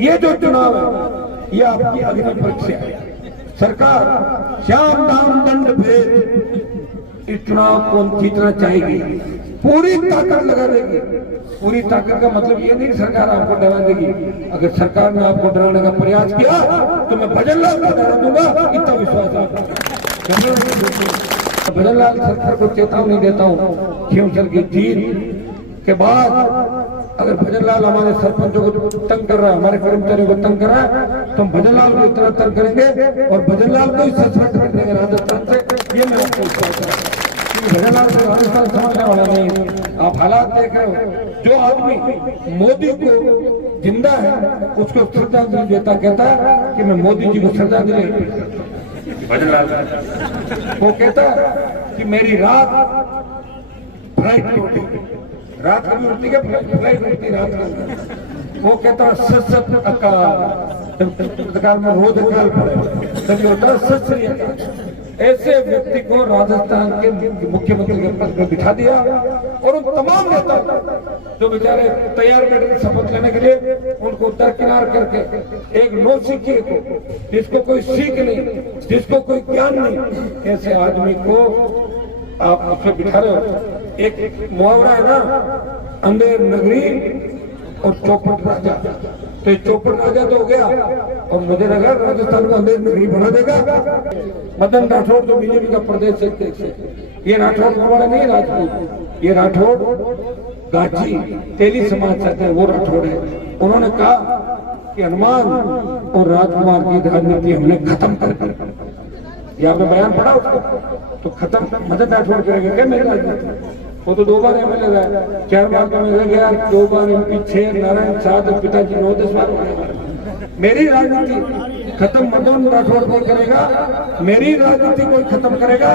ये जो चुनाव है ये आपकी अग्नि परीक्षा है। सरकार श्याम दाम दंड भेद इस चुनाव को जीतना चाहेगी, पूरी ताकत लगा देगी। पूरी ताकत का मतलब ये नहीं सरकार आपको डरा देगी। अगर सरकार ने आपको डराने का प्रयास किया तो मैं भजनलाल को डरा दूंगा, इतना विश्वास आपको। भजनलाल सरकार को चेतावनी देता हूँ, खींवसर की जीत के बाद अगर भजनलाल हमारे सरपंचों को तंग कर रहा है, हमारे कर्मचारियों को तंग कर रहा है, तो हम भजनलाल को इतना तंग करेंगे और भजनलाल को ही सस्पेंड कर देंगे राजस्थान से। ये मैं आपको विश्वास करता हूँ। भजनलाल को राजस्थान समझने वाला नहीं। आप हालात देख रहे हो, जो आदमी मोदी को जिंदा है उसको श्रद्धांजलि देता कहता है कि मैं मोदी जी को श्रद्धांजलि, भजनलाल वो कहता है कि मेरी रात फ्लाइट टूटी, रात कभी उठती क्या फ्लाइट उठती रात को। वो कहता सत अकाल में रोज अकाल पड़े तभी होता सत श्री अकाल। ऐसे व्यक्ति को राजस्थान के मुख्यमंत्री के पद पर बिठा दिया और उन तमाम नेता जो बेचारे तैयार बैठे शपथ लेने के लिए उनको दरकिनार करके एक नौसिखिए को, जिसको कोई सीख नहीं, जिसको कोई ज्ञान नहीं, ऐसे आदमी को आप उसमें बिठा रहे हो। एक मुहावरा है ना, अंधेर नगरी और चौपट राजा। तो चौपट राजा तो हो गया और मुझे लगा राजस्थान को अंधेर नगरी बना देगा। मदन राठौड़ जो बीजेपी का प्रदेश अध्यक्ष है, ये राठौड़ हमारा नहीं राजपूत, ये राठौड़ गाजी तेली समाज से है, वो राठौड़ है। उन्होंने कहा कि हनुमान और राजकुमार की राजनीति हमने खत्म कर दी। ये आपने बयान पढ़ा उसको, तो खत्म मदन राठौड़ करेगा क्या मेरी राजनीति? वो तो 2 बार एमएलए रहा, 4 बार का एमएलए गया, 2 बार एमपी, 6 नारायण 7 पिताजी 9-10 बार हो गए। मेरी राजनीति खत्म मदन राठौड़ कोई करेगा, मेरी राजनीति कोई खत्म करेगा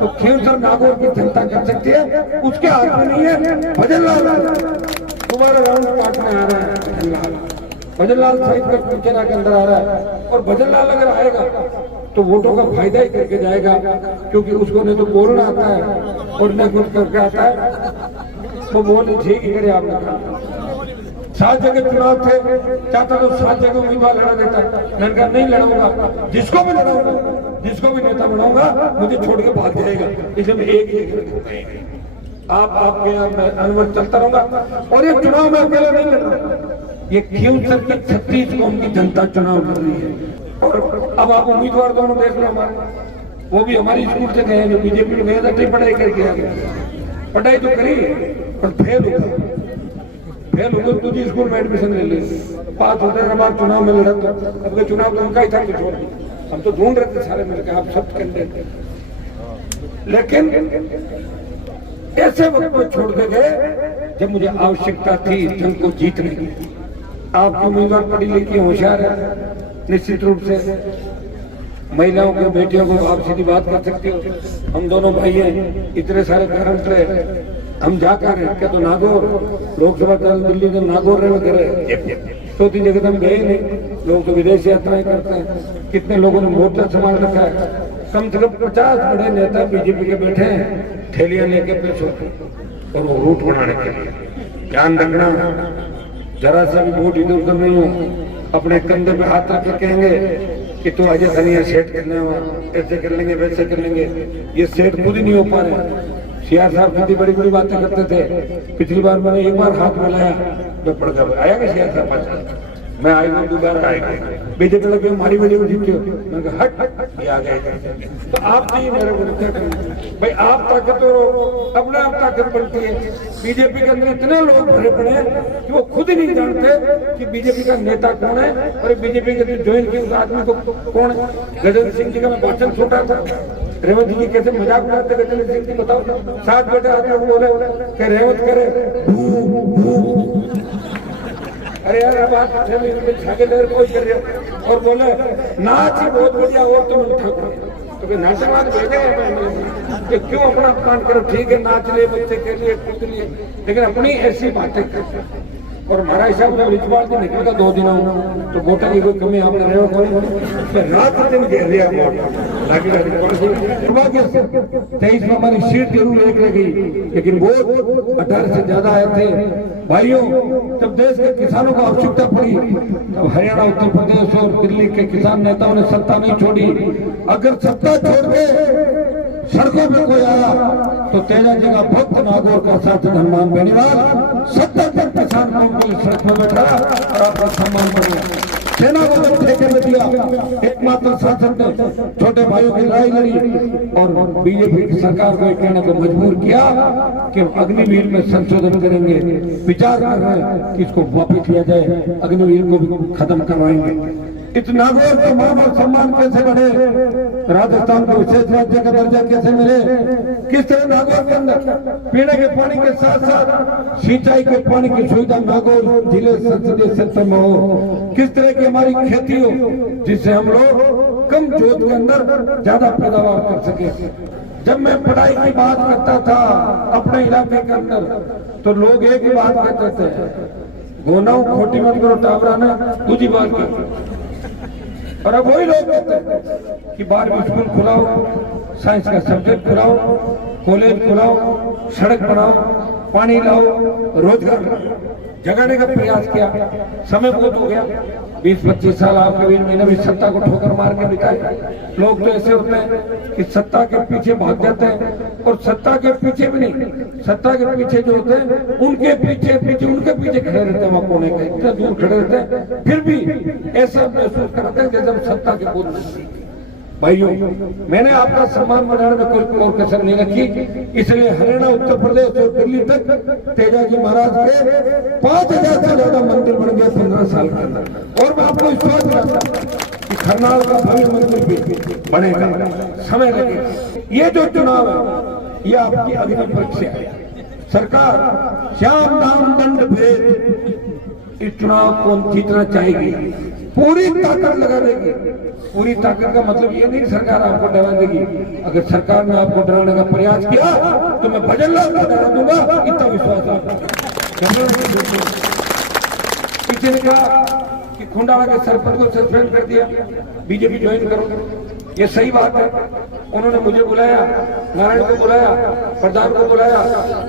तो खींवसर नागौर की जनता कर सकती है, उसके हाथ में नहीं है। भजनलाल तुम्हारा राउंड काटने आ रहा है, भजनलाल सहित कर पीछे के अंदर आ रहा है। और भजनलाल अगर आएगा तो वोटों का फायदा ही करके जाएगा, क्योंकि उसको नहीं तो बोलना आता है और न कुछ करके आता है। तो बोल ठीक ही करे। आपने कहा 7 जगह चुनाव थे, चाहता तो 7 जगह उम्मीदवार लड़ा देता। मैंने कहा नहीं लड़ाऊंगा, जिसको भी लड़ाऊंगा, जिसको भी नेता बनाऊंगा मुझे छोड़ के भाग जाएगा, इसलिए मैं एक ही आपके यहाँ मैं अनुभव चलता रहूंगा। और ये चुनाव में अकेला नहीं लड़ रहा, ये खींवसर की 36 कौम की जनता चुनाव लड़ रही है। और अब आप उम्मीदवार दोनों देख लो हमारे, वो भी हमारी स्कूल से गए, जो बीजेपी में गए थे, पढ़ाई करके आ गए। पढ़ाई तो करी पर फेल हो गए, दूसरी स्कूल में एडमिशन ले ले, पास होते के बाद चुनाव में लड़ा। तो अब चुनाव तो उनका ही था, तो छोड़ दिया। हम तो ढूंढ रहे थे सारे मिलकर, आप सब कैंडिडेट, लेकिन ऐसे वक्त में छोड़ के गए जब मुझे आवश्यकता थी जंग को जीतने की। आपकी उम्मीदवार पढ़ी लिखी होशियार है, निश्चित रूप से महिलाओं के बेटियों को आप सीधी बात कर सकते हो। हम दोनों भाई हैं, इतने सारे पेरेंट्स हम जाकर क्या तो नागौर लोकसभा दिल्ली में नागौर रहे, 2-3 जगह हम गए नहीं। लोग तो विदेश यात्राएं करते हैं, कितने लोगों ने मोर्चा संभाल रखा है। कम से कम 50 बड़े नेता बीजेपी के बैठे हैं, थैलियां लेके पेश होते और वो रूट बनाने के लिए। ध्यान रखना, जरा सा भी वोट इधर उधर नहीं हो, अपने कंधे पे हाथ रख के कहेंगे कि तो अजय धनिया सेट करने, ऐसे कर लेंगे वैसे कर लेंगे। ये सेट खुद ही नहीं हो पा रहे। सीआर साहब कितनी बड़ी बड़ी बातें करते थे। पिछली बार मैंने एक बार हाथ मिलाया, मैं पड़ गया, आया कि सीआर साहब मैं आएगा, दोबारा आएगा, बीजेपी लगे हमारी वजह में जीते हो। मैंने कहा हट, ये आ गए। तो आप नहीं मेरे को भाई, आप ताकतवर हो, अपने आप ताकत बनती है। बीजेपी के अंदर इतने लोग भरे पड़े हैं कि वो खुद ही नहीं जानते कि बीजेपी का नेता कौन है और बीजेपी के ज्वाइन किए उस आदमी को कौन है। गजेंद्र सिंह जी का मैं भाषण छोटा था, रेवंत जी कैसे मजाक उड़ाते गजेंद्र सिंह जी, बताओ। 7 बेटे आते बोले कि रेवंत करे अरे यार अब आप छागे लेकर कोई कर रहे और बोले नाच ही बहुत बढ़िया और तुम ठाकुर तो नाचवाद भेजे कि क्यों अपना अपमान करो। ठीक है नाच ले बच्चे के लिए, कूद लिए, लेकिन अपनी ऐसी बातें करते और हमारा हिसाब जब रिजवाल से निकलेगा 2 दिन तो वोटर की कोई कमी आपने रहे हो रात दिन घेर लिया दुर्भाग्य से 23 में हमारी सीट जरूर एक रह गई, लेकिन वोट 18 से ज्यादा आए थे। भाइयों, जब देश के किसानों को आवश्यकता पड़ी तब हरियाणा, उत्तर प्रदेश और दिल्ली के किसान नेताओं ने सत्ता नहीं छोड़ी। अगर सत्ता छोड़ के सड़कों में कोई आया तो तेजा जी का भक्त नागौर का सांसद हनुमान बेनीवाल 70 दिन किसान कांग्रेस सड़क में बैठा और आपका सम्मान कर दिया। सेना को जब ठेके में दिया, एकमात्र सांसद ने छोटे भाइयों की लड़ाई लड़ी और बीजेपी की सरकार को कहने को मजबूर किया कि हम अग्निवीर में संशोधन करेंगे, विचार कर रहे हैं कि इसको वापस लिया जाए, अग्निवीर को भी खत्म करवाएंगे। इस नागौर का मान और सम्मान कैसे बढ़े, राजस्थान को विशेष राज्य का दर्जा कैसे मिले, किस तरह नागौर के अंदर पीने के पानी के साथ साथ सिंचाई के पानी की सुविधा नागौर जिले संसदीय क्षेत्र में हो, किस तरह की हमारी खेती हो जिससे हम लोग कम जोत के अंदर ज्यादा पैदावार कर सके। जब मैं पढ़ाई की बात करता था अपने इलाके के अंदर तो लोग एक ही बात कहते थे, गोनाऊ खोटी मत करो टाबरा ने दूसरी बात कर। और अब वही लोग कहते हैं कि 12वीं स्कूल खुलाओ, साइंस का सब्जेक्ट खुलाओ, कॉलेज खुलाओ, सड़क बनाओ, पानी लाओ, रोजगार जगाने का प्रयास किया। समय बहुत हो गया, 20-25 साल आपके वीर मैंने भी सत्ता को ठोकर मार के बिताए। लोग तो ऐसे होते हैं कि सत्ता के पीछे भाग जाते हैं और सत्ता के पीछे भी नहीं, सत्ता के पीछे जो होते हैं उनके पीछे खड़े रहते हैं, वहां कोने के इतना दूर खड़े रहते हैं, फिर भी ऐसा महसूस करते हैं जैसे हम सत्ता के बोझ में। भाइयों, मैंने आपका सम्मान बढ़ाने में कोई कसर नहीं रखी, इसलिए हरियाणा, उत्तर प्रदेश और दिल्ली तक तेजाजी महाराज के 5000 से ज्यादा मंदिर बन गए 15 साल के अंदर। और मैं आपको विश्वास दिलाता हूं कि खरनाल का भव्य मंदिर भी बनेगा, समय लगेगा। ये जो चुनाव है ये आपकी अग्नि परीक्षा है। सरकार श्याम नाम दंड भेद इस चुनाव को जीतना चाहेगी, पूरी ताकत लगा देगी। पूरी ताकत का मतलब ये नहीं सरकार आपको डरा देगी, अगर सरकार ने आपको डराने का प्रयास किया तो मैं भजन लाल को डरा दूंगा, इतना विश्वास आपको। किसी ने कहा कि खुंडाला के सरपंच को सस्पेंड कर दिया, बीजेपी ज्वाइन करो, ये सही बात है। उन्होंने मुझे बुलाया, नारायण को बुलाया, प्रधान को बुलाया,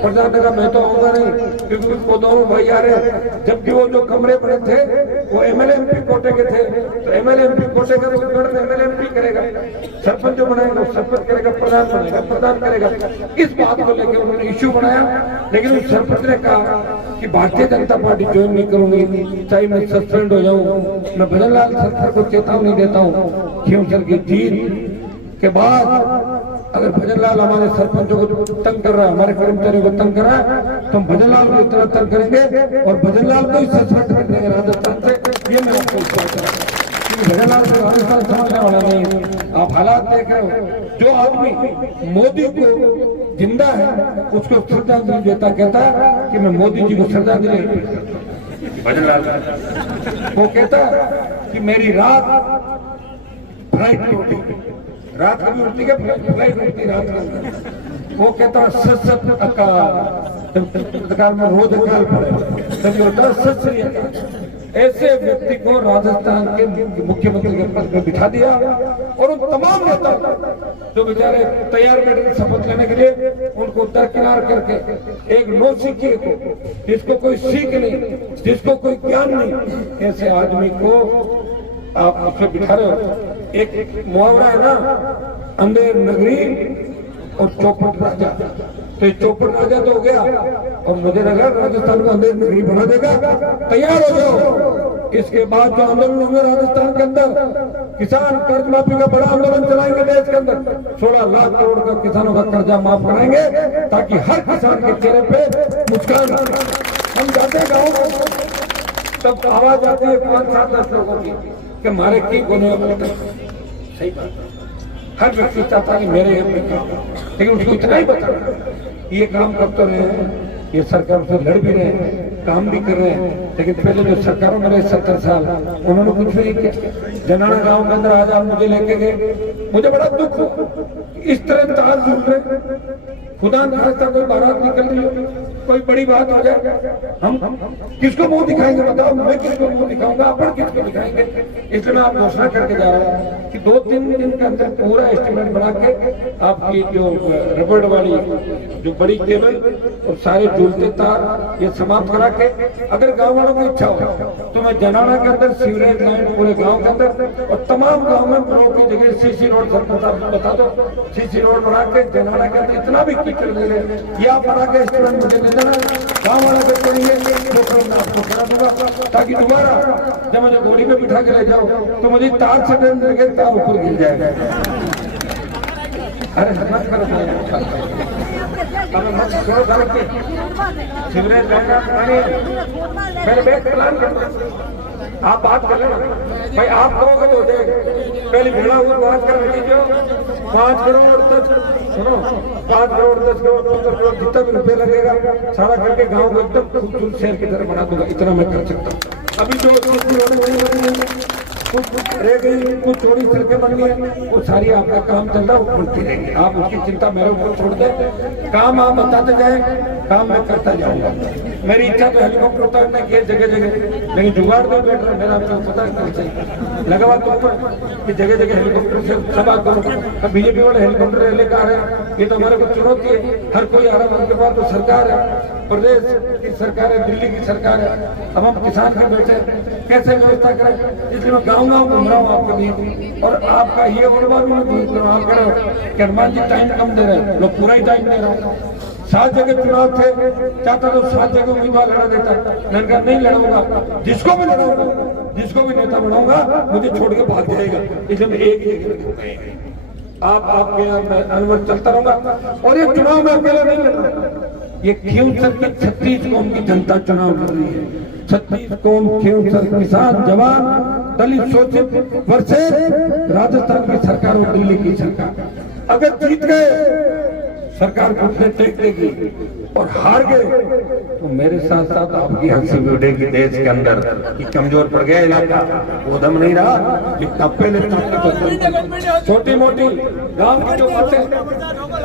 प्रधान ने कहा मैं तो आऊंगा नहीं क्योंकि वो दोनों भाई आ रहे। जबकि वो जो कमरे पड़े थे वो एमएलए एमपी कोटे के थे, तो एमएलए एमपी कोटे का उद्घाटन एमएलए एमपी करेगा, सरपंच जो बनाएगा सरपंच करेगा, प्रधान बनेगा प्रधान करेगा। इस बात को लेकर उन्होंने इश्यू बनाया, लेकिन उस सरपंच ने कहा कि भारतीय जनता पार्टी ज्वाइन नहीं करूंगी, चाहे मैं सस्पेंड हो जाऊं। मैं भजन लाल सरकार को चेतावनी देता हूँ कि सर की जीत के बाद अगर भजन लाल हमारे सरपंचों को तंग कर रहा है, हमारे कर्मचारियों को तंग कर रहा है, तो हम भजन लाल को इतना तंग करेंगे और भजन लाल को ही सस्पेंड कर देंगे राजस्थान से। ये मैं आपको विश्वास कर रहा हूं। भजन लाल को राजस्थान समझने वाला नहीं। आप हालात देख रहे हो, जो आदमी मोदी को जिंदा है उसको श्रद्धांजलि देता, कहता है कि मैं मोदी जी को श्रद्धांजलि, भजन लाल वो कहता है कि मेरी रात फ्लाइट उड़ती, रात कभी उड़ती क्या फ्लाइट उड़ती रात के अंदर। वो कहता सत अकाल में रोज अकाल पड़े तभी होता सत श्री अकाल। ऐसे व्यक्ति को राजस्थान के मुख्यमंत्री के पद पर बिठा दिया और उन तमाम नेता जो बेचारे तैयार बैठे शपथ लेने के लिए उनको दरकिनार करके एक नौसिखिए को, जिसको कोई सीख नहीं, जिसको कोई ज्ञान नहीं, ऐसे आदमी को आप उसमें बिठा रहे हो। एक मुहावरा है ना, अंधेर नगरी और चौपट राजा, तो चौपट राजा तो हो गया और मुझे लगा राजस्थान को अंधेर नगरी बना देगा। तैयार हो जाओ, इसके बाद जो आंदोलन होंगे राजस्थान के अंदर, किसान कर्ज माफी का बड़ा आंदोलन चलाएंगे देश के अंदर, 16 लाख करोड़ का किसानों का कर्जा माफ कराएंगे ताकि हर किसान के चेहरे पे मुस्कान। हम जाते हैं गाँव तब आवाज आती है 5-7-10 लोगों की कि हमारे की गुने सही बात, हर व्यक्ति चाहता है कि मेरे लेकिन उसको इतना ही पता ये काम करते रहे, ये सरकार से लड़ भी रहे हैं, काम भी कर रहे हैं, लेकिन पहले जो सरकारों में रहे 70 साल उन्होंने कुछ नहीं किया। जनाना गांव के अंदर आज आप मुझे लेके गए, मुझे बड़ा दुख हुआ। इस तरह तार जुड़ रहे, खुदा न खास्ता कोई बारात निकल रही हो, कोई बड़ी बात हो जाए, हम किसको मुंह दिखाएंगे बताओ? मैं किसको मुंह दिखाऊंगा, अपन किसको दिखाएंगे? इसलिए मैं आप घोषणा करके जा रहा हूँ कि 2-3 दिन के अंदर पूरा एस्टिमेट बना के आपकी जो रबड़ वाली जो बड़ी केबल और सारे झूलते तार ये समाप्त करा के, अगर गाँव वालों की इच्छा हो तो मैं जनाना के अंदर सीवरेज लाइन पूरे गाँव के अंदर और तमाम गाँव में ब्लॉक की जगह सीसी रोड बता दो, सीसी रोड बना के जनाना के अंदर इतना भी कीचड़ ले ले, ये आप बना के एस्टिमेट मुझे दे देना, गाँव वाला जब करेंगे तो मैं आपको करा दूंगा, ताकि दोबारा जब मुझे घोड़ी में बिठा के ले जाओ तो मुझे तार से डर लगे, तार ऊपर गिर जाएगा। अरे मत करो, मत छोड़ो सड़क पे सीवरेज मेरे बैग प्लान करते, आप बात कर लेना भाई, आप करोगे तो हो जाएगा। पहले भिड़ा हुआ बात कर रही जो 5 करोड़ 10 सुनो 5 करोड़ 10 करोड़ 15 करोड़ जितना भी रुपये लगेगा सारा करके गांव को एकदम खूबसूरत शहर की तरह बना दूंगा, इतना मैं कर सकता हूँ। अभी जो रह गई कुछ थोड़ी सड़कें बननी है, वो सारी आपका काम चल रहा है, वो खुलती रहेगी, आप उसकी चिंता मेरे ऊपर छोड़ दें, काम आप बताते जाए, काम मैं करता जाऊंगा। मेरी इच्छा तो हेलीकॉप्टर उतारने की जगह जगह, लेकिन जुगाड़ में बैठ रहा मेरा आपको पता है लगा तो ऊपर कि जगह जगह हेलीकॉप्टर से सभा करो, बीजेपी वाले हेलीकॉप्टर लेकर आ रहे हैं, ये तो हमारे को चुनौती है, हर कोई आ रहा है, उनके पास तो सरकार है, प्रदेश की सरकार है, दिल्ली की सरकार है, अब हम किसान के बैठे कैसे व्यवस्था करें, इसलिए मैं गाँव गाँव घूम रहा हूँ आपके लिए, और आपका ये अनुभव भी मैं दूर कर रहा हूँ। आप कह रहे हो कि हनुमान जी टाइम कम दे रहे हैं, लोग पूरा ही टाइम दे रहा हूँ। 7 जगह चुनाव थे, चाहता तो 7 जगह उम्मीदवार लड़ा देता, मैंने कहा नहीं लड़ूंगा, जिसको भी लड़ाऊंगा, जिसको भी नेता बनाऊंगा मुझे छोड़ के भाग जाएगा, इसलिए मैं एक जगह आपके यहाँ अनुभव चलता रहूंगा। और ये चुनाव में अकेला नहीं लड़ रहा, ये खींवसर की 36 कौम की जनता चुनाव लड़ रही है, 36 कौम खींवसर किसान जवान दलित शोषित वर्सेस राजस्थान की सरकार और दिल्ली की सरकार। अगर जीत गए सरकार घुटने टेक देगी और हार गए तो मेरे साथ साथ आपकी हंसी भी उड़ेगी देश के अंदर कि कमजोर पड़ गया इलाका, वो दम नहीं रहा जितना पहले ताकत। छोटी मोटी गांव की जो बातें,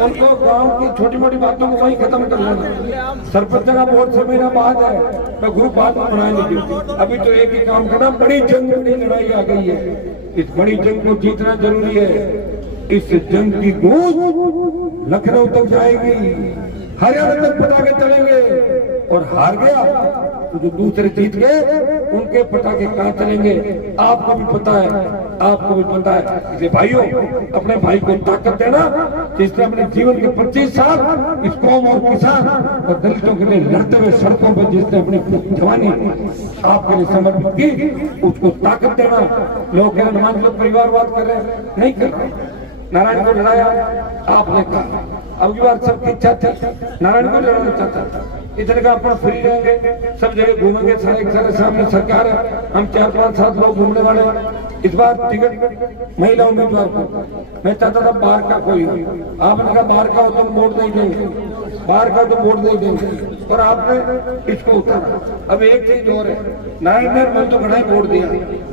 उनको गांव की छोटी मोटी बातों को वहीं खत्म कर लेना। सरपंच का वोट 6 महीना बाद है तो ग्रुप बाद में बना लीजिए, अभी तो एक ही काम करना, बड़ी जंग की लड़ाई आ गई है, इस बड़ी जंग को जीतना जरूरी है। इस जंग की गूंज लखनऊ तक जाएगी, हरियाणा तक पटाखे चलेंगे, और हार गया तो जो दूसरे जीत गए उनके पटाखे कहाँ चलेंगे आपको भी पता है, आपको भी पता है। इसलिए भाइयों, अपने भाई को ताकत देना, जिसने अपने जीवन के 25 साल इस कौम और किसान और दलितों के लिए लड़ते हुए सड़कों पर जिसने अपनी जवानी आपके लिए समर्पित की, उसको ताकत देना। लोग क्या हनुमान लोग परिवारवाद कर रहे हैं, नहीं कर रहे। नारायण को लड़ाया आपने कहा, अब की बार सबकी इच्छा थी नारायण को लड़ना चाहता था, इतने का अपना फ्री रहेंगे, सब जगह घूमेंगे, सारे सामने सरकार है, हम 4-5-7 लोग घूमने वाले। इस बार टिकट महिला उम्मीदवार को मैं चाहता था बाहर का कोई हो, आपने कहा बाहर का हो तो वोट नहीं देंगे, बाहर का तो वोट नहीं देंगे, और आपने इसको उतारा। अब एक चीज और है, नारायण ने मैं तो बड़ा ही वोट दिया,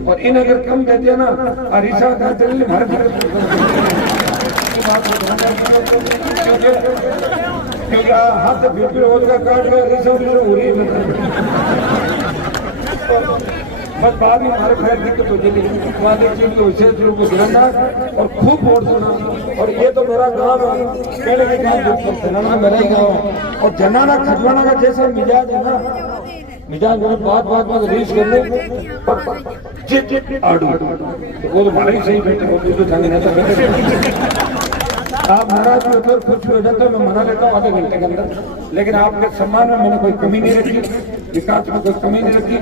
और इन अगर कम दे दिया ना रिसा का चल क्योंकि हाथ से बीपी रोजगार काट गया, रिसा हो रही है। बस बाद में हमारे खैर दिक्कत हो जाएगी, वाले चीज को विशेष रूप से ध्यान और खूब वोट देना। और ये तो मेरा गांव है, पहले के गाँव मेरा ही गाँव है, और जनाना खटवाना का जैसा मिजाज है ना, मिजाज में बात में रीस करने आड़ू, वो तो हमारे ही सही बैठे हो, आप नाराज भी होते खुश भी हो जाते हो, मैं मना लेता हूँ आधे घंटे के अंदर, लेकिन आपके सम्मान में मैंने कोई कमी नहीं रखी, विकास में कोई कमी नहीं रखी।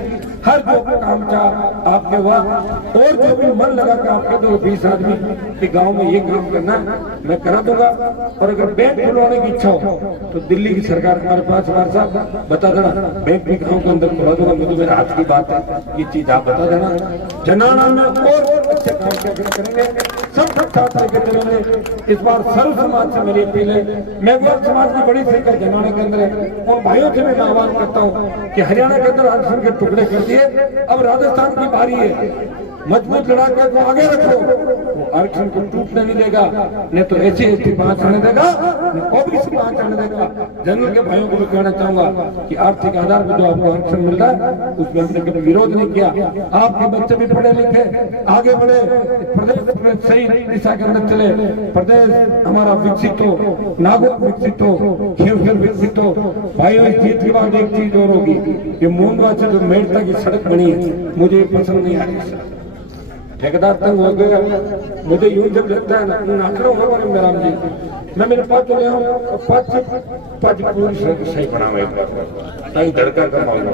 हर जो काम चाह आपके वहाँ और जो भी मन लगा कि आपके 20 आदमी कि गांव में ये काम करना मैं करा दूंगा। और अगर बैंक खुलवाने की इच्छा हो तो दिल्ली की सरकार हमारे पास हमारे साथ बता देना, बैंक भी गाँव के अंदर खुला दूंगा। मुझे मेरे हाथ की बात है, ये चीज आप बता देना। जनाना में और अच्छे काम करेंगे, सब साथ लेके चलेंगे। इस बार सर्व समाज से मेरी अपील है, मेघवाल समाज की बड़ी संख्या जनाने के अंदर है, और भाइयों से मैं आह्वान करता हूँ कि हरियाणा के अंदर आरक्षण के टुकड़े कर दिए, अब राजस्थान की बारी है, मजबूत लड़ाके को आगे रखो, आरक्षण को टूटने नहीं देगा, नहीं तो SC/ST 5 आने देगा, OBC 5 आने देगा। जनरल के भाइयों को भी कहना चाहूंगा कि आर्थिक आधार पर जो आपको आरक्षण मिल रहा है उसमें हमने कभी विरोध नहीं किया। आपके बच्चे भी पढ़े लिखे आगे बढ़े, प्रदेश में सही दिशा के अंदर चले, प्रदेश हमारा विकसित हो, नागौर विकसित हो, खेल विकसित हो। भाइयों इस जीत के बाद एक चीज और होगी, ये मूंदवा से जो मेड़ता की सड़क बनी है मुझे पसंद नहीं आ रही। ठेकेदार तंग हो गया, मुझे यूं जब लगता है ना नाखरा होगा मेरा जी, मैं मेरे पास चले आऊँ पाँच पूरी सही बना हुआ एक बार धड़का का मामला।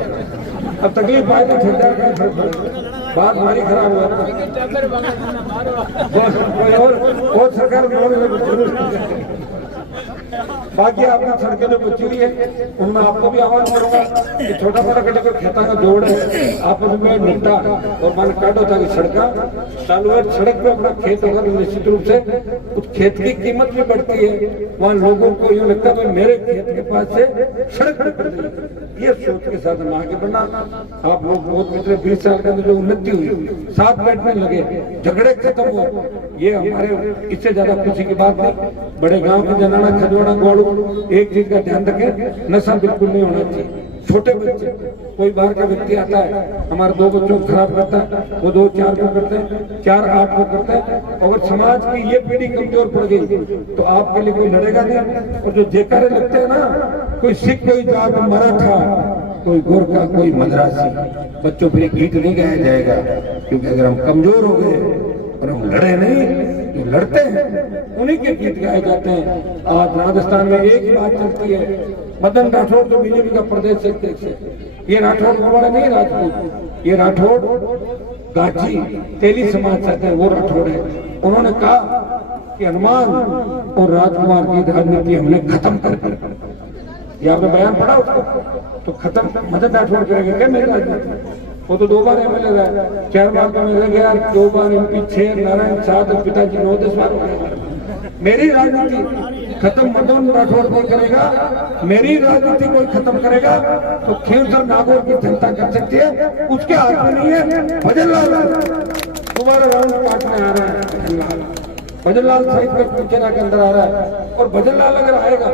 अब तकलीफ आए तो ठेकेदार का बात हमारी खराब हुआ, और सरकार जरूर। बाकी आपकी सड़कें जो बची हुई है उनमें आपको भी आह्वान करूंगा कि छोटा मोटा कटे को खेता का जोड़ है आपस में निपटा और मन काटो ताकि सड़का चालू है। सड़क पे अपना खेत होगा तो निश्चित रूप से उस खेत की कीमत भी बढ़ती है। वहाँ लोगों को यूँ लगता है मेरे खेत के पास से सड़क भी बढ़ गई, ये सोच के साथ हम आगे बढ़ना। आप लोग बहुत पिछले 20 साल के अंदर जो उन्नति हुई, साथ बैठने लगे, झगड़े खत्म हुए, ये हमारे इससे ज्यादा खुशी की बात नहीं। बड़े गांव के जनाना खजवाड़ा ग्वाड़ू एक चीज का ध्यान रखें, नशा बिल्कुल नहीं होना चाहिए। छोटे बच्चे, कोई बाहर का व्यक्ति आता है हमारे 2 बच्चों को खराब करता है, वो 2-4 को करते हैं, 4-8 को करते हैं। अगर समाज की ये पीढ़ी कमजोर पड़ गई तो आपके लिए कोई लड़ेगा नहीं। और जो जेकारे लगते हैं ना, कोई सिख, कोई जाट, मराठा, कोई गोरखा, कोई मद्रासी, बच्चों पर गीत नहीं गाया जाएगा, क्योंकि अगर हम कमजोर हो गए और हम लड़े नहीं, जो लड़ते हैं उन्हीं के गीत गाए जाते हैं। आज राजस्थान में एक ही बात चलती है, मदन राठौड़ जो बीजेपी का प्रदेश अध्यक्ष है, ये राठौड़ वाला नहीं राजपूत, ये राठौड़ गाजी तेली समाज से है, वो राठौड़ है। उन्होंने कहा कि हनुमान और राजकुमार की राजनीति हमने खत्म कर दी। ये आपने बयान पढ़ा उसको, तो खत्म मदन राठौड़ करेंगे क्या मेरी राजनीति? वो तो 2 बार MLA रहा, 4 बार का MLA गया, 2 बार MP 6, नारायण 7 और पिताजी 9-10 बार हो गए। मेरी राजनीति खत्म मदन राठौड़ कोई करेगा, मेरी राजनीति कोई खत्म करेगा तो खेमसर नागौर की जनता कर सकती है, उसके हाथ में नहीं है। भजनलाल दोबारा राउंड काटने आ रहा है, भजनलाल सहित कर पिछड़ा के अंदर आ रहा है, और भजनलाल अगर आएगा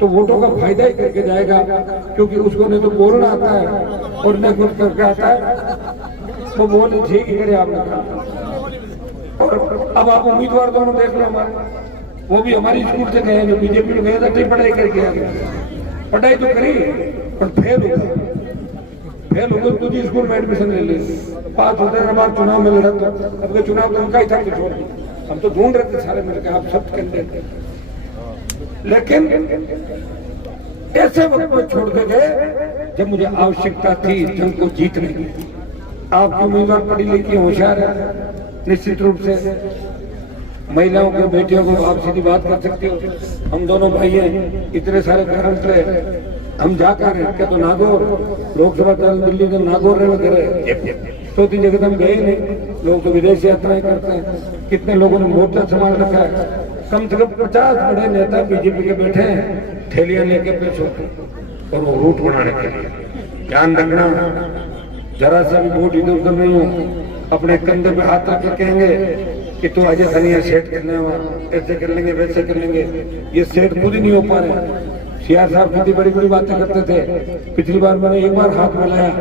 तो वोटों का फायदा ही करके जाएगा, क्योंकि उसको नहीं तो बोलना आता है और न कुछ करके आता है, तो बोल ठीक ही करे आपने कहा। और अब आप उम्मीदवार दोनों देख लो हमारे, वो भी हमारी स्कूल से गए, जो बीजेपी में गए थे, पढ़ाई करके आ गए, पढ़ाई तो करी पर फेल हो गए, दूसरी स्कूल में एडमिशन ले ली, पास होते हैं हमारे चुनाव में लड़ा, तो अब चुनाव तो उनका ही था, छोड़ हम तो ढूंढ रहे थे सारे मिलकर आप सब कैंडिडेट, लेकिन ऐसे वक्त में छोड़ के गए जब मुझे आवश्यकता थी जंग को जीतने की। आपकी उम्मीदवार पढ़ी लिखी होशियार है, निश्चित रूप से महिलाओं के बेटियों को आप सीधी बात कर सकते हो। हम दोनों भाई हैं, इतने सारे करंट रहे, हम जाकर हैं क्या तो नागौर लोकसभा चल दिल्ली के नागौर रहे, चौथी जगह हम गए नहीं। लोग तो विदेश यात्राएं करते हैं, कितने लोगों ने मोर्चा संभाल रखा है, कम से कम 50 बड़े नेता बीजेपी के बैठे हैं, थैलियां लेके पेश होते और वो रूट बनाने के लिए। ध्यान रखना, जरा सा भी वोट इधर उधर नहीं हो, अपने कंधे पे हाथ रख के कहेंगे कि तू अजय धनिया सेट करने वाला, ऐसे कर लेंगे वैसे कर लेंगे, ये सेट खुद ही नहीं हो पा रहे। सीआर साहब कितनी बड़ी बड़ी बातें करते थे, पिछली बार मैंने एक बार हाथ मिलाया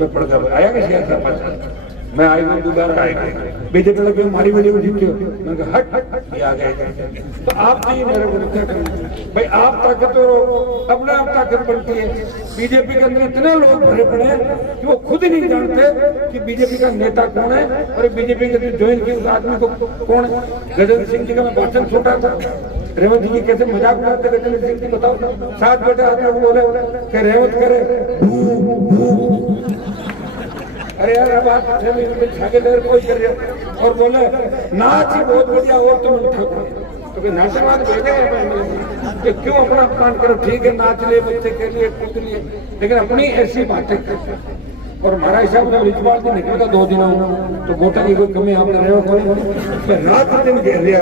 मैं पड़ गया, आया कि सीआर साहब पास मैं आएगा, दोबारा आएगा, बीजेपी लगे हमारी वजह में जीते हो, मैंने कहा हट ये आ गए। तो आप नहीं मेरे को क्या करना भाई, आप ताकतवर हो, अपने आप ताकत बनती है। बीजेपी के अंदर इतने लोग भरे पड़े हैं कि वो खुद ही नहीं जानते कि बीजेपी का नेता कौन है और बीजेपी के ज्वाइन किए उस आदमी को कौन है। गजेंद्र सिंह जी का मैं भाषण छोटा था, रेवंत जी की कैसे मजाक उड़ाते गजेंद्र सिंह जी, बताओ। 7 बेटे आदमी को बोले कि रेवंत करे अरे यार अब आप छागे लेकर कोई कर रहे और बोले नाच ही बहुत बढ़िया और तुम ठाकुर तो नाचवाद भेजे कि क्यों अपना अपमान करो, ठीक है नाच ले बच्चे के लिए खुद लिए, लेकिन अपनी ऐसी बातें करते। और हमारा हिसाब से रिचवाल से निकलेगा 2 दिनों तो वोटर की कोई कमी आपने रहे हो, रात दिन घेर लिया